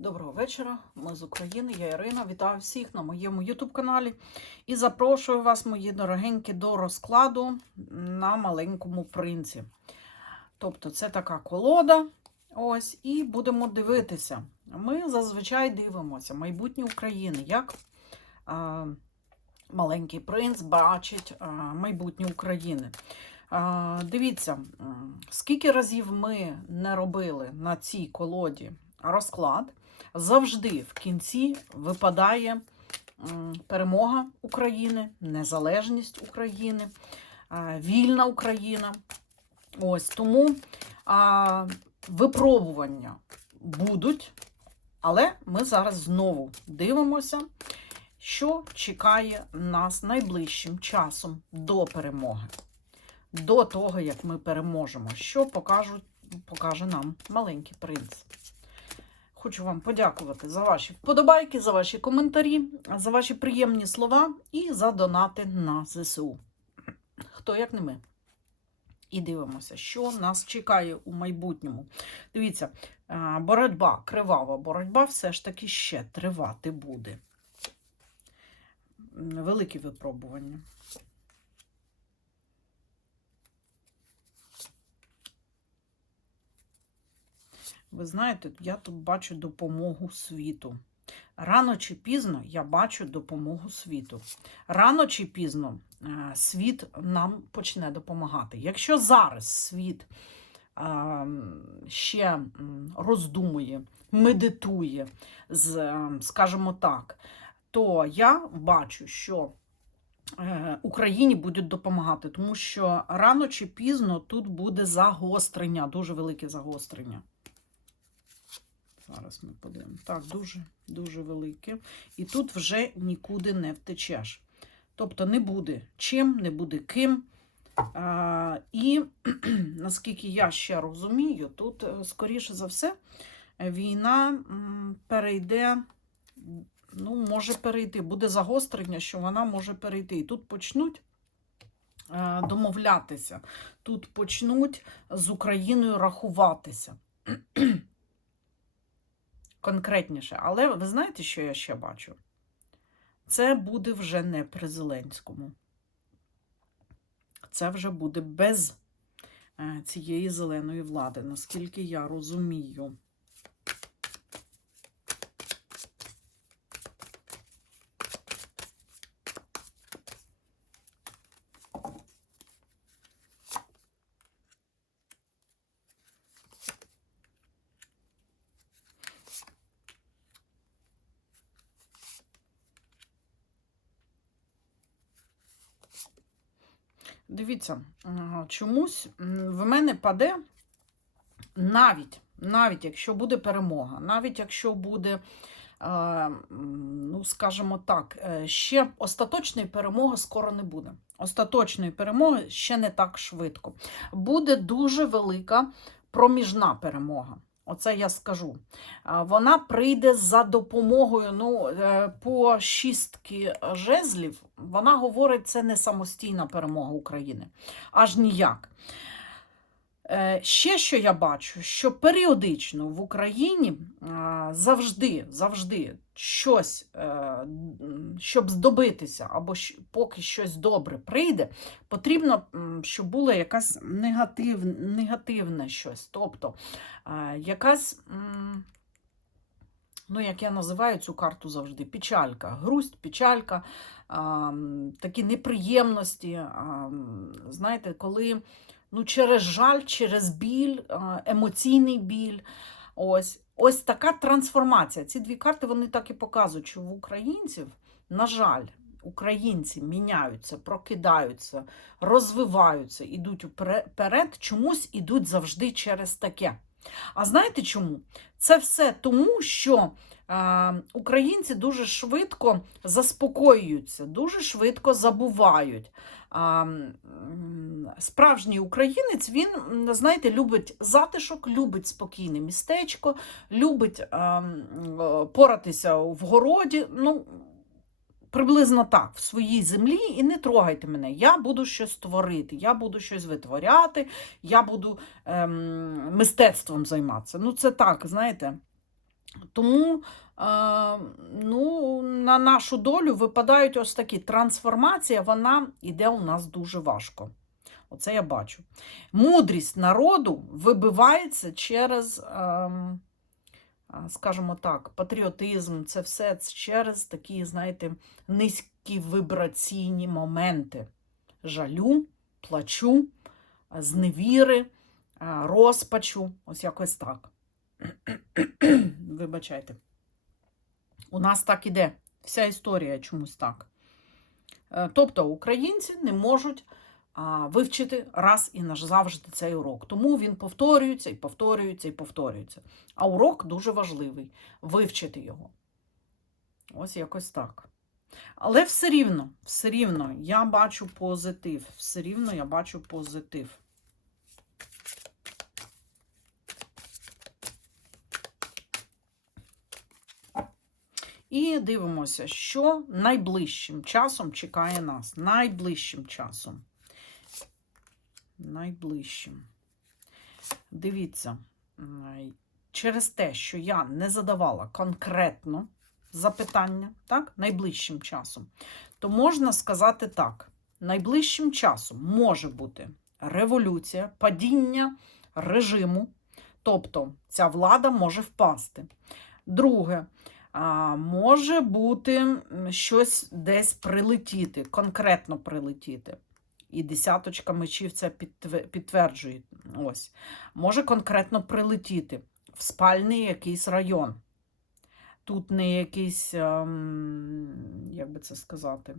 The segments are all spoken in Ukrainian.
Доброго вечора. Ми з України. Я Ірина. Вітаю всіх на моєму YouTube каналі і запрошую вас, мої дорогенькі, до розкладу на маленькому принці. Тобто, це така колода. Ось, і будемо дивитися. Ми зазвичай дивимося майбутнє України, як а, маленький принц бачить а, майбутнє України. А, дивіться, скільки разів ми не робили на цій колоді розклад, завжди в кінці випадає перемога України, незалежність України, вільна Україна. Ось тому випробування будуть, але ми зараз знову дивимося, що чекає нас найближчим часом до перемоги. До того, як ми переможемо, що покажуть, покаже нам маленький принц. Хочу вам подякувати за ваші вподобайки, за ваші коментарі, за ваші приємні слова і за донати на ЗСУ. Хто як не ми. І дивимося, що нас чекає у майбутньому. Дивіться, боротьба, кривава боротьба все ж таки ще тривати буде. Великі випробування. Ви знаєте, я тут бачу допомогу світу. Рано чи пізно я бачу допомогу світу. Рано чи пізно е, світ нам почне допомагати. Якщо зараз світ е, ще роздумує, медитує, е, скажімо так, то я бачу, що Україні будуть допомагати, тому що рано чи пізно тут буде загострення, дуже велике загострення. Зараз ми подивимо. Так, дуже, дуже велике. І тут вже нікуди не втечеш. Тобто не буде чим, не буде ким. А, і наскільки я ще розумію, тут, е, скоріше за все, війна перейде, ну, може перейти, буде загострення, що вона може перейти. І тут почнуть е, домовлятися, тут почнуть з Україною рахуватися конкретніше. Але ви знаєте, що я ще бачу? Це буде вже не при Зеленському. Це вже буде без е, цієї зеленої влади, наскільки я розумію. Дивіться, чомусь в мене паде навіть, навіть якщо буде перемога, навіть якщо буде, е, ну, скажімо так, е, ще остаточної перемоги скоро не буде. Остаточної перемоги ще не так швидко. Буде дуже велика проміжна перемога. Оце я скажу. Вона прийде за допомогою ну, е, по шістки жезлів. Вона говорить, це не самостійна перемога України. Аж ніяк. Е, Ще що я бачу, що періодично в Україні завжди, завжди щось, е, щоб здобитися, або поки щось добре прийде, потрібно, щоб було якась негатив, негативне щось. Тобто якась, ну, як я називаю цю карту завжди, печалька, грусть, печалька, такі неприємності. Знаєте, коли ну, через жаль, через біль, емоційний біль. Ось. Ось така трансформація. Ці дві карти вони так і показують, що в українців, на жаль, українці міняються, прокидаються, розвиваються, ідуть вперед, чомусь ідуть завжди через таке. А знаєте чому? Це все тому, що українці дуже швидко заспокоюються, дуже швидко забувають. Справжній українець, він, знаєте, любить затишок, любить спокійне містечко, любить поратися в городі. Ну, приблизно так, в своїй землі, і не трогайте мене. Я буду щось творити, я буду щось витворяти, я буду ем, мистецтвом займатися. Ну, це так, знаєте. Тому е, ну, на нашу долю випадають ось такі трансформація, вона йде у нас дуже важко. Оце я бачу. Мудрість народу вибивається через, ем, скажімо так, патріотизм, це все через такі, знаєте, низькі вибраційні моменти жалю, плачу, зневіри, розпачу. Ось якось так. Вибачайте. У нас так іде. Вся історія чомусь так. Е, Тобто українці не можуть вивчити раз і назавжди цей урок. Тому він повторюється і повторюється і повторюється. А урок дуже важливий вивчити його. Ось якось так. Але все рівно, все рівно я бачу позитив. Все рівно я бачу позитив. І дивимося, що найближчим часом чекає нас. Найближчим часом. Найближчим. Дивіться, через те, що я не задавала конкретно запитання, так, найближчим часом, то можна сказати так: найближчим часом може бути революція, падіння режиму, тобто ця влада може впасти. Друге, а, може бути щось десь прилетіти, конкретно прилетіти. І десяточка мечів це підтверджує. Ось. Може конкретно прилетіти в спальний якийсь район. Тут не якийсь, ем, як би це сказати.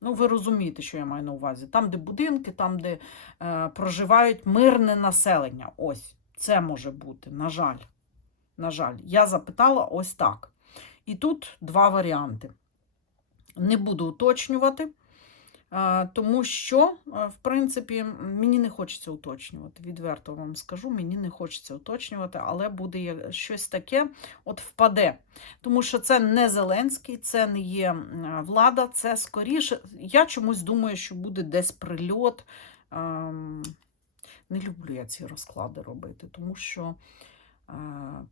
Ну, ви розумієте, що я маю на увазі. Там, де будинки, там, де е, проживають мирне населення. Ось, це може бути, на жаль. На жаль, я запитала ось так. І тут два варіанти. Не буду уточнювати, е, тому що, е, в принципі, мені не хочеться уточнювати. Відверто вам скажу, мені не хочеться уточнювати, але буде щось таке, от впаде. Тому що це не Зеленський, це не є влада, це скоріше. Я чомусь думаю, що буде десь прильот. Ем, Не люблю я ці розклади робити, тому що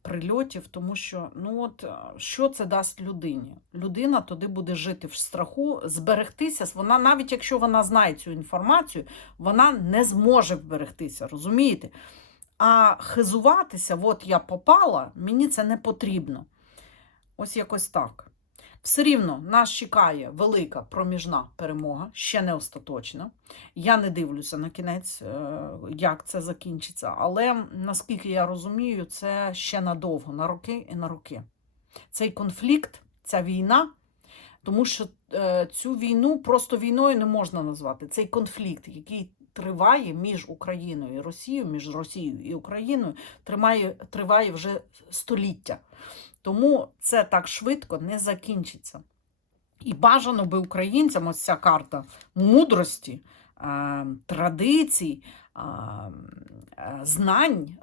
прильотів, тому що ну от що це дасть людині? Людина туди буде жити в страху, зберегтися. Вона, навіть якщо вона знає цю інформацію, вона не зможе вберегтися, розумієте? А хизуватися, от я попала, мені це не потрібно. Ось якось так. Все рівно нас чекає велика проміжна перемога, ще не остаточна. Я не дивлюся на кінець, е, як це закінчиться, але наскільки я розумію, це ще надовго, на роки і на роки. Цей конфлікт, ця війна, тому що е, цю війну просто війною не можна назвати. Цей конфлікт, який триває між Україною і Росією, між Росією і Україною, тримає, триває вже століття. Тому це так швидко не закінчиться. І бажано би українцям ось ця карта мудрості, е, традицій, е, е, знань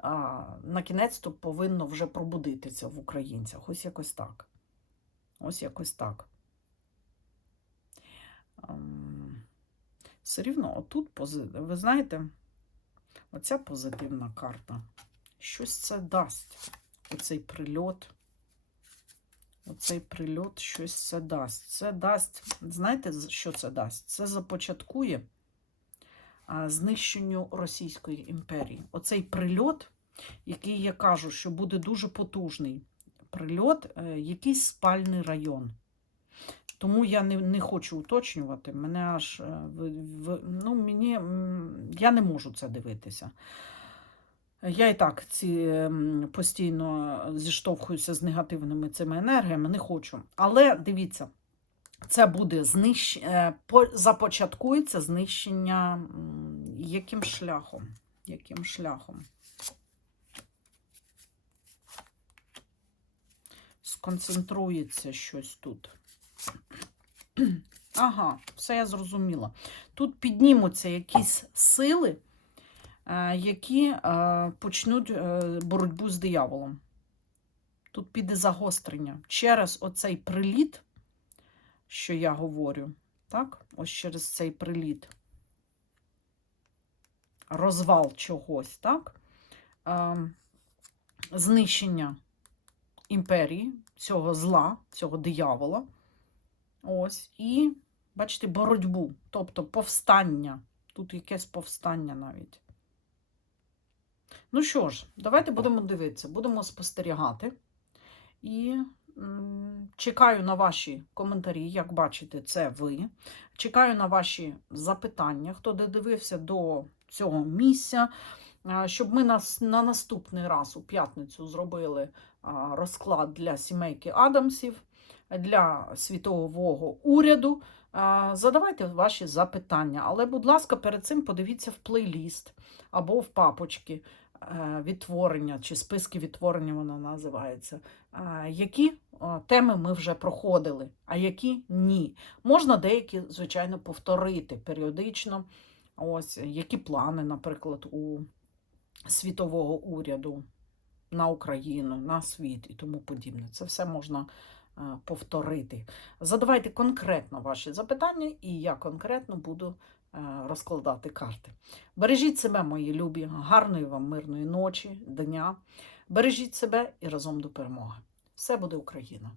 на кінець-то повинно вже пробудитися в українцях. Ось якось так. Ось якось так. Все рівно, отут ви знаєте, оця позитивна карта. Щось це дасть. Оцей прильот. Оцей прильот щось це дасть. Це дасть, знаєте, що це дасть? Це започаткує знищенню Російської імперії. Оцей прильот, який я кажу, що буде дуже потужний прильот, е, якийсь спальний район. Тому я не, не хочу уточнювати. Мене аж е, в, в, ну, мені, я не можу це дивитися. Я і так ці постійно зіштовхуюся з негативними цими енергіями, не хочу. Але дивіться, це буде знищ... е, започаткується знищення яким шляхом? Яким шляхом? Сконцентрується щось тут. Ага, все я зрозуміла. Тут піднімуться якісь сили, е, які е, почнуть е, боротьбу з дияволом. Тут піде загострення через оцей приліт, що я говорю, так? Ось через цей приліт. Розвал чогось, так? Знищення імперії, цього зла, цього диявола. Ось. І, бачите, боротьбу, тобто повстання. Тут якесь повстання навіть. Ну що ж, давайте будемо дивитися, будемо спостерігати. І чекаю на ваші коментарі. Як бачите, це ви. Чекаю на ваші запитання, хто додивився до цього місця, щоб ми нас на наступний раз у п'ятницю зробили розклад для сімейки Адамсів, для світового уряду. Задавайте ваші запитання, але, будь ласка, перед цим подивіться в плейліст або в папочки е, відтворення чи списки відтворення вона називається. Е, Які е, теми ми вже проходили, а які ні. Можна деякі, звичайно, повторити періодично. Ось які плани, наприклад, у світового уряду на Україну, на світ і тому подібне. Це все можна е, повторити. Задавайте конкретно ваші запитання, і я конкретно буду е, розкладати карти. Бережіть себе, мої любі, гарної вам мирної ночі, дня. Бережіть себе і разом до перемоги. Все буде Україна!